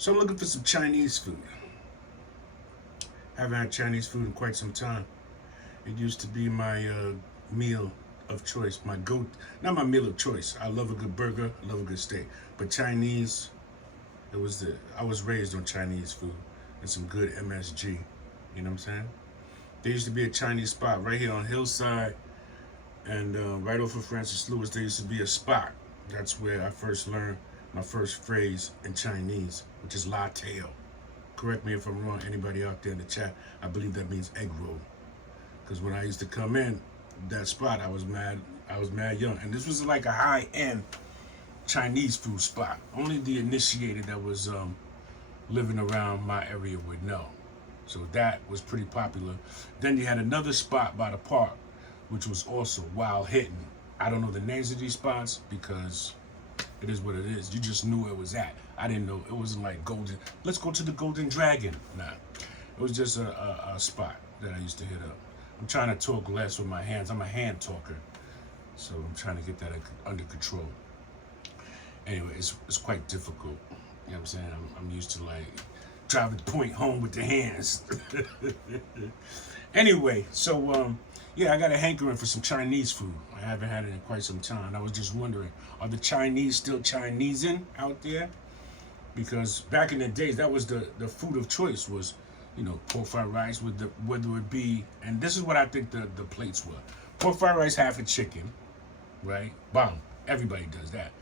So I'm looking for some Chinese food. Haven't had Chinese food in quite some time. It used to be my meal of choice, my go, not my meal of choice. I love a good burger, I love a good steak, but Chinese, I was raised on Chinese food and some good MSG. You know what I'm saying? There used to be a Chinese spot right here on Hillside and right off of Francis Lewis. There used to be a spot. That's where I first learned my first phrase in Chinese, which is la teo. Correct me if I'm wrong, anybody out there in the chat. I believe that means egg roll. Because when I used to come in that spot, I was mad young. And this was like a high-end Chinese food spot. Only the initiated that was living around my area would know. So that was pretty popular. Then you had another spot by the park, which was also wild hitting. I don't know the names of these spots because it is what it is. You just knew it was at. I didn't know. It wasn't like Golden. Let's go to the Golden Dragon. Nah. It was just a spot that I used to hit up. I'm trying to talk less with my hands. I'm a hand talker. So I'm trying to get that under control. Anyway, it's quite difficult. You know what I'm saying? I'm used to like driving the point home with the hands. Anyway, so yeah, I got a hankering for some Chinese food. I haven't had it in quite some time. I was just wondering, are the Chinese still Chinesing out there? Because back in the days, that was the food of choice was, you know, pork fried rice with whether it be, and this is what I think the plates were. Pork fried rice, half a chicken, right? Boom. Everybody does that.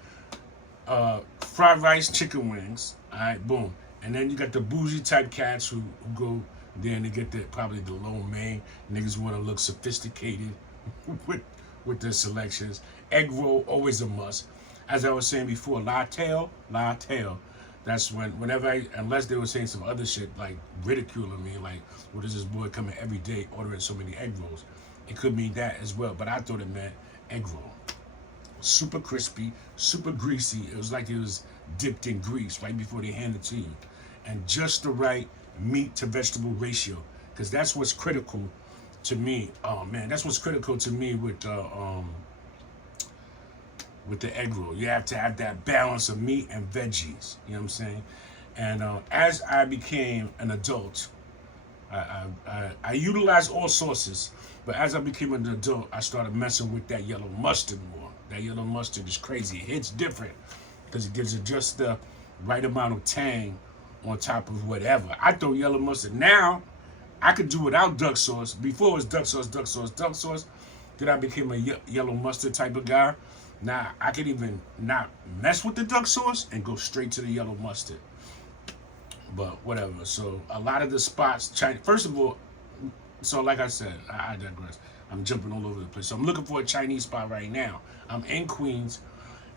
Fried rice, chicken wings, all right, boom. And then you got the bougie type cats who go there and they get probably the low main. Niggas want to look sophisticated with their selections. Egg roll, always a must. As I was saying before, la tail. That's whenever unless they were saying some other shit like ridiculing me, like, what is this boy coming every day ordering so many egg rolls? It could mean that as well, but I thought it meant egg roll. Super crispy, super greasy. It was like it was dipped in grease right before they hand it to you. And just the right meat to vegetable ratio, because that's what's critical to me. Oh man, that's what's critical to me with the egg roll. You have to have that balance of meat and veggies. You know what I'm saying? And as I became an adult, I utilized all sources, but as I became an adult, I started messing with that yellow mustard more. That yellow mustard is crazy. It hits different because it gives it just the right amount of tang on top of whatever. I throw yellow mustard. Now, I could do without duck sauce. Before it was duck sauce. Then I became a yellow mustard type of guy. Now, I could even not mess with the duck sauce and go straight to the yellow mustard. But whatever. So a lot of the spots, first of all, so like I said, I digress. I'm jumping all over the place. So I'm looking for a Chinese spot right now. I'm in Queens,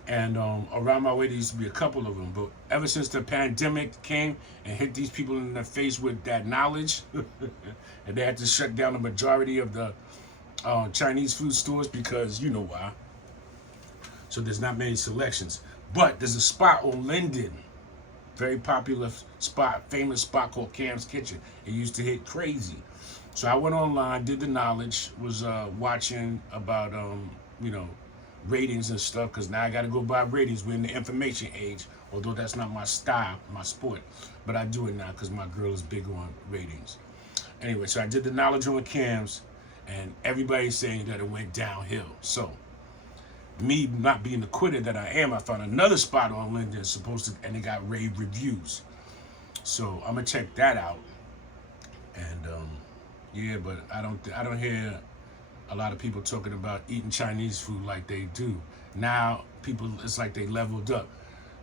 and around my way there used to be a couple of them. But ever since the pandemic came and hit these people in the face with that knowledge, and they had to shut down the majority of the Chinese food stores because you know why. So there's not many selections. But there's a spot on Linden, very popular spot, famous spot called Cam's Kitchen. It used to hit crazy. So I went online, did the knowledge, was watching about, you know, ratings and stuff, because now I got to go by ratings. We're in the information age, although that's not my style, my sport. But I do it now because my girl is big on ratings. Anyway, so I did the knowledge on Cam's, and everybody's saying that it went downhill. So me not being the quitter that I am, I found another spot on Linden supposed to, and it got rave reviews. So I'm gonna check that out. And yeah, but I don't hear a lot of people talking about eating Chinese food like they do. Now people, it's like they leveled up.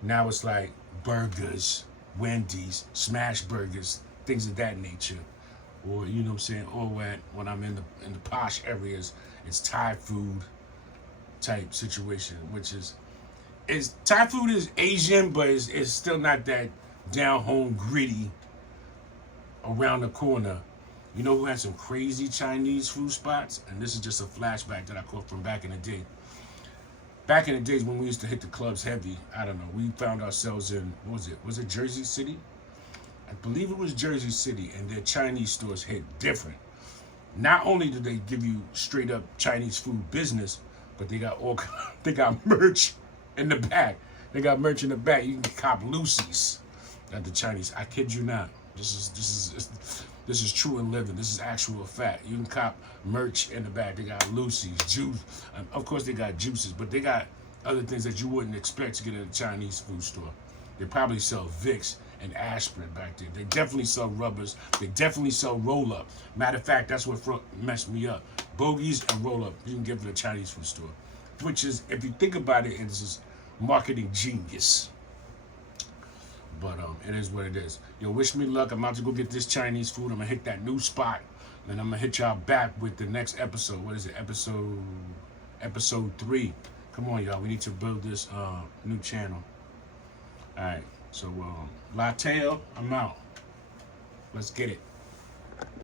Now it's like burgers, Wendy's, smash burgers, things of that nature. Or you know what I'm saying, or when I'm in the posh areas, it's Thai food type situation, which is Thai food is Asian, but it's still not that down home gritty around the corner. You know who had some crazy Chinese food spots? And this is just a flashback that I caught from back in the day. Back in the days when we used to hit the clubs heavy, I don't know, we found ourselves in, what was it? Was it Jersey City? I believe it was Jersey City, and their Chinese stores hit different. Not only do they give you straight up Chinese food business, but they got merch in the back. They got merch in the back. You can cop Lucy's. at the Chinese. I kid you not. This is true and living. This is actual fact. You can cop merch in the back. They got Lucy's, juice. Of course, they got juices, but they got other things that you wouldn't expect to get in a Chinese food store. They probably sell Vicks and aspirin back there. They definitely sell rubbers. They definitely sell roll-up. Matter of fact, that's what messed me up. Bogies and roll-up. You can get from the Chinese food store. Which is, if you think about it, it's just marketing genius. But it is what it is. Yo, wish me luck. I'm about to go get this Chinese food. I'm gonna hit that new spot, and I'm gonna hit y'all back with the next episode. What is it? Episode 3. Come on, y'all. We need to build this new channel. All right. So, Lateo, I'm out. Let's get it.